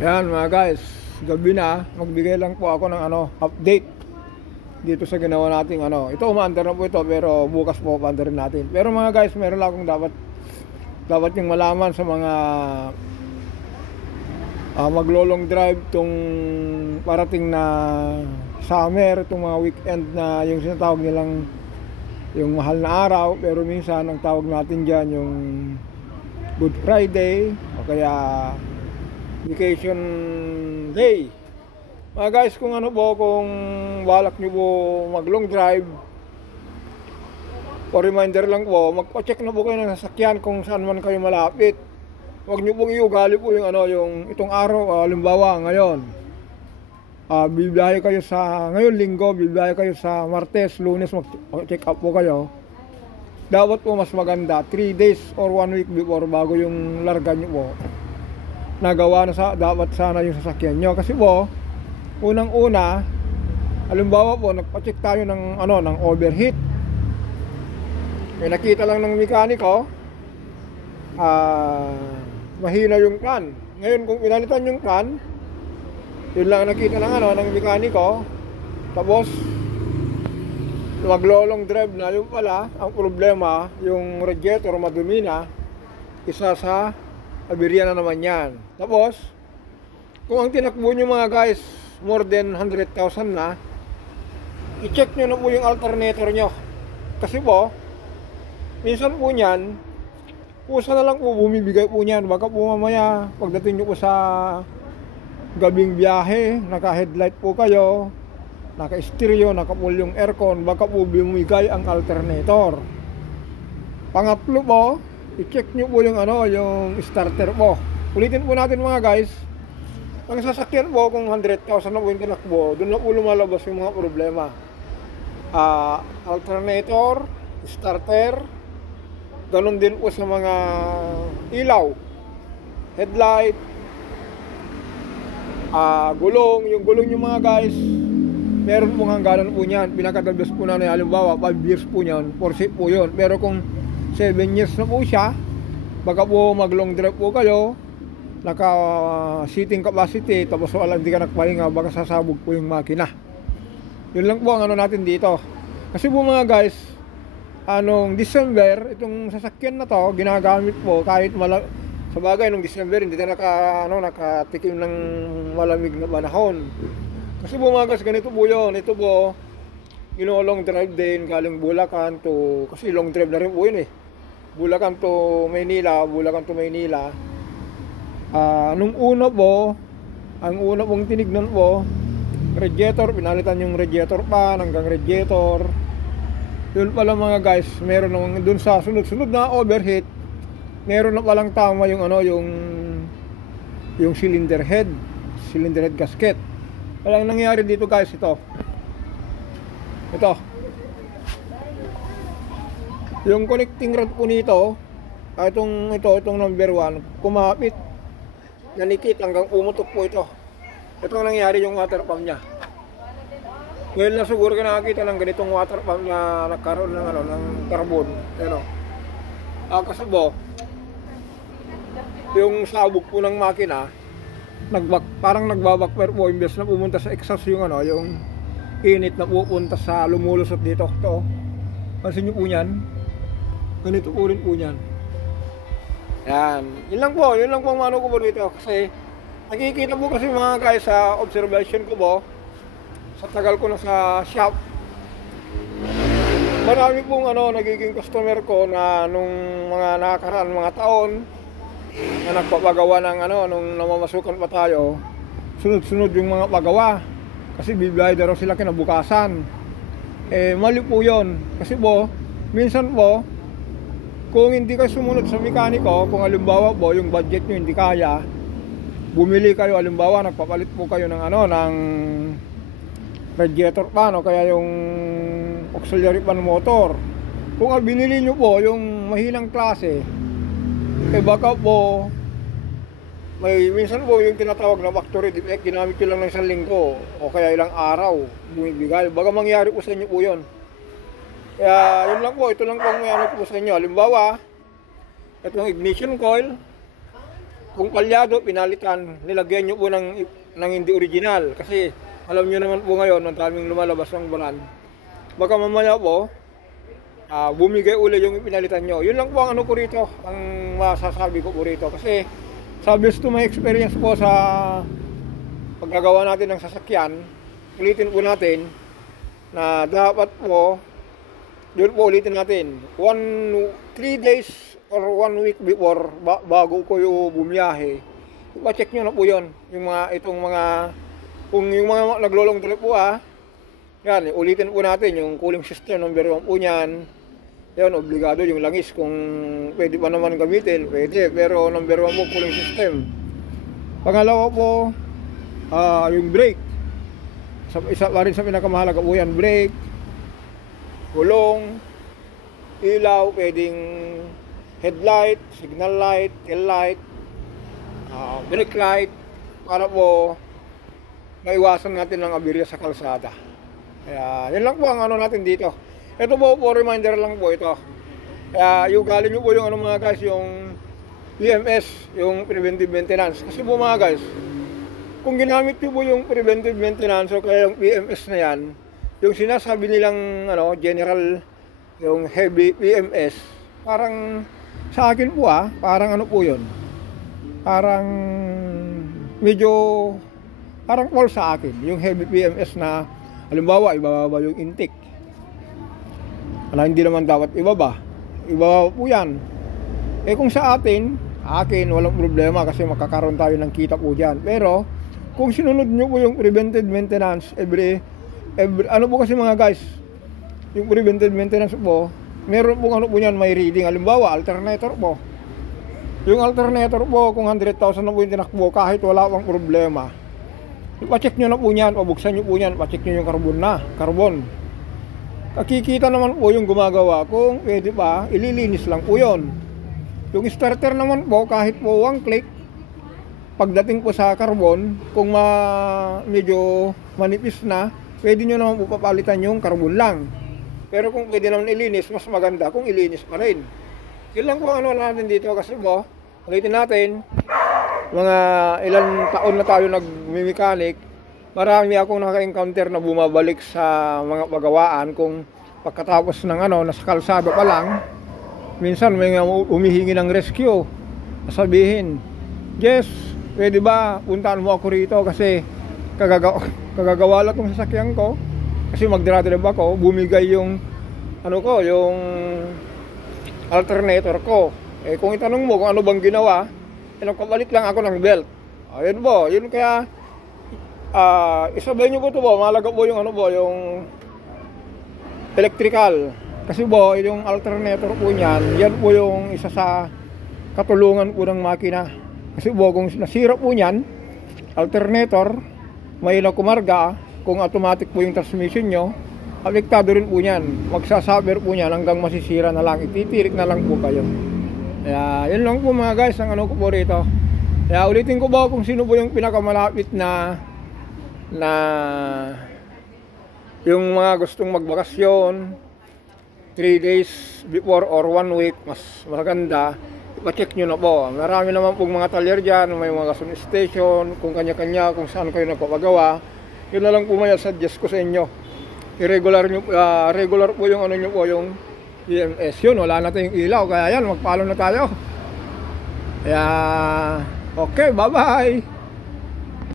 Yan mga guys, gabi na, magbigay lang po ako ng update dito sa ginawa nating Ito umaandar na po ito pero bukas po umaandar natin. Pero mga guys, meron lang akong dapat yung malaman sa mga maglo-long drive tong parating na summer, itong mga weekend na yung sinatawag nilang yung mahal na araw, pero minsan ang tawag natin dyan yung Good Friday o kaya vacation day. Mga guys, kung kung balak nyo po mag long drive, o reminder lang po, magpa-check na po kayo ng sasakyan kung saan man kayo malapit. Huwag nyo pong iugali po yung itong araw, halimbawa ngayon, bibiyahe kayo ngayon linggo, bibiyahe kayo sa Martes, Lunes, mag-check up po kayo. Dapat po mas maganda 3 days or 1 week before bago yung larga nyo po. Nagawa na dapat sana yung sasakyan nyo. Kasi po, unang-una, halimbawa po, nagpa-check tayo ng overheat. May nakita lang ng mekaniko, mahina yung kan. Ngayon, kung pinalitan yung kan, yun lang nakita ng mekaniko. Tapos, maglo-long drive na, yung pala, ang problema, yung radiator madumi na, isa sa aberya na naman yan. Tapos, kung ang tinakbo nyo mga guys, more than 100,000 na, i-check nyo na po yung alternator nyo. Kasi po, minsan po nyan, pusa na lang po bumibigay po nyan. Baka po mamaya, pagdating nyo po sa gabing biyahe, naka-headlight po kayo, naka-stereo, naka-full yung aircon, baka po bumigay ang alternator. Pangatlo po, i-check nyo po yung yung starter po. Ulitin po natin mga guys. Ang sasakyan po kung 100,000 na po yung tinakbo, doon na po lumalabas yung mga problema. Alternator, starter, ganun din po sa mga ilaw, headlight, gulong. Yung gulong nyo mga guys, meron po hangganan po niyan. Pinakadabas po na halimbawa 5 years po niyan, 4 safe po yun. Pero kung 7 years na po siya, baka po mag long drive po kayo, naka seating capacity, tapos wala, hindi ka nagpahinga, baka sasabog po yung makina. Yun lang po ang natin dito. Kasi po mga guys, December, itong sasakyan na to, ginagamit po kahit sa bagay, nung December, hindi na nakatikim ng malamig na panahon. Kasi po mga guys, ganito po yun. Ito po, long drive din, galing Bulacan to, kasi long drive na rin po yun Bulacan to Maynila. Nung una po, ang una pong tinignan po, radiator, pinalitan yung radiator pan hanggang radiator. Yun pala mga guys, meron nung dun sa sunod-sunod na overheat, meron na palang tama yung yung cylinder head gasket. Walang nangyari dito guys, ito yung connecting rod po nito, itong number 1, kumapit, nanikit hanggang pumutok po ito. Ito ang nangyari yung water pump nya. Ngayon na siguro ka nakakita ng ganitong water pump na nagkaroon ng carbon. Kasi po, yung sabog po ng makina, parang nagbabakper po, imbes na pumunta sa exhaust yung yung init na pupunta sa lumulusot dito. Ito, pansin nyo po yan, ganito po rin po yan. Yan, yun lang po ang ko po dito. Kasi nakikita po kasi mga guys sa observation ko po, sa tagal ko na sa shop, marami pong nagiging customer ko na nung mga nakakaraan mga taon na nagpapagawa ng nung namamasukan pa tayo, sunod-sunod yung mga pagawa kasi bibiyahe daw sila kinabukasan. Mali po yun. Kasi po, minsan po, kung hindi kayo sumunod sa mekaniko, kung halimbawa po yung budget nyo hindi kaya, bumili kayo, halimbawa nagpapalit po kayo ng radiator pan o kaya yung auxiliary pan motor. Kung binili nyo po yung mahinang klase, baka po minsan po yung tinatawag na factory defect, ginamit nyo lang ng 1 linggo o kaya ilang araw bumibigay, baka mangyari po sa inyo po yun. Kaya yun lang po, ito lang po ang mayroon po sa inyo. Halimbawa, itong ignition coil, kung palyado, pinalitan, nilagyan nyo po ng hindi original. Kasi alam nyo naman po ngayon, ang daming lumalabas ng brand. Baka mamaya po, bumigay uli yung pinalitan nyo. Yun lang po ang ano ko rito, ang masasabi ko po rito. Kasi sa based to my experience po sa paggagawa natin ng sasakyan, ulitin po natin na dapat po, yun po ulitin natin, 3 days or 1 week before, bago ko yung bumiyahe, ipa-check nyo na po yun, yung kung yung mga naglolong trip po yan, ulitin po natin yung cooling system, number 1 po niyan, yan, obligado yung langis, kung pwede pa naman gamitin, pwede, pero number 1 po cooling system. Pangalawa po, yung brake, isa pa rin sa pinakamahalaga po yan, brake, gulong, ilaw, pwedeng headlight, signal light, tail light, brake light, para po maiwasan natin ng aberya sa kalsada. Kaya yun lang po ang ano natin dito. Ito po reminder lang po ito. Kaya yung galing nyo po yung mga guys, yung PMS, yung preventive maintenance. Kasi po mga guys, kung ginamit nyo po yung preventive maintenance o kaya yung PMS na yan, yung sinasabi nilang general, yung heavy PMS, parang sa akin po parang ano po yun, parang medyo parang false sa akin yung heavy PMS na halimbawa ibababa yung intake, hindi naman dapat ibaba po yan. Kung sa akin walang problema kasi makakaroon tayo ng kita po dyan. Pero kung sinunod nyo po yung preventive maintenance every ano po kasi mga guys, yung preventive maintenance po, meron po po yan, may reading. Halimbawa, alternator po. Yung alternator po, kung 100,000 na po yung tinakbo, kahit wala pang problema, ipacheck nyo na po yan, pabuksan nyo po yan, pacheck nyo yung carbon. Kakikita naman po yung gumagawa, kung pwede pa, ililinis lang po yun. Yung starter naman po, kahit po 1 click, pagdating po sa carbon, kung medyo manipis na, pwede nyo naman po papalitan yung carbon lang. Pero kung pwede naman ilinis, mas maganda kung ilinis pa rin. Yun lang po ano natin dito kasi po, ulitin natin, mga ilang taon na tayo nagmimekanik, marami akong naka-encounter na bumabalik sa mga pagawaan kung pagkatapos ng nasa kalsada pa lang, minsan may humihingi ng rescue, sabihin, Jess, pwede ba puntaan mo ako rito kasi kagagawa lang itong sasakyan ko, kasi magdra-drive ako, bumigay yung yung alternator ko. Kung itanong mo kung ano bang ginawa, nagpapalit lang ako ng belt. Ayun po, yun kaya isabay nyo po ito po, mahalaga po yung yung electrical. Kasi po, yung alternator po niyan, yan po yung isa sa katulungan po ng makina. Kasi po, kung nasira po niyan, alternator, may kumarga, kung automatic po yung transmission nyo, apektado rin po niyan. Magsasaber po niyan hanggang masisira na lang. Ititirik na lang po kayo. Kaya, yun lang po mga guys, ang ko po rito. Kaya ulitin ko ba kung sino po yung pinakamalapit na yung mga gustong magbakasyon 3 days before or 1 week, mas maganda, ipacheck nyo na po. Marami naman pong mga talyer dyan, may mga gas station, kung kanya-kanya, kung saan kayo nagpapagawa. Yun na lang po may suggest ko sa inyo. Irregular nyo, regular po yung nyo po, yung EMS. Yun, wala na tayong ilaw, kaya yan, magpalo na tayo. Kaya, okay, bye-bye!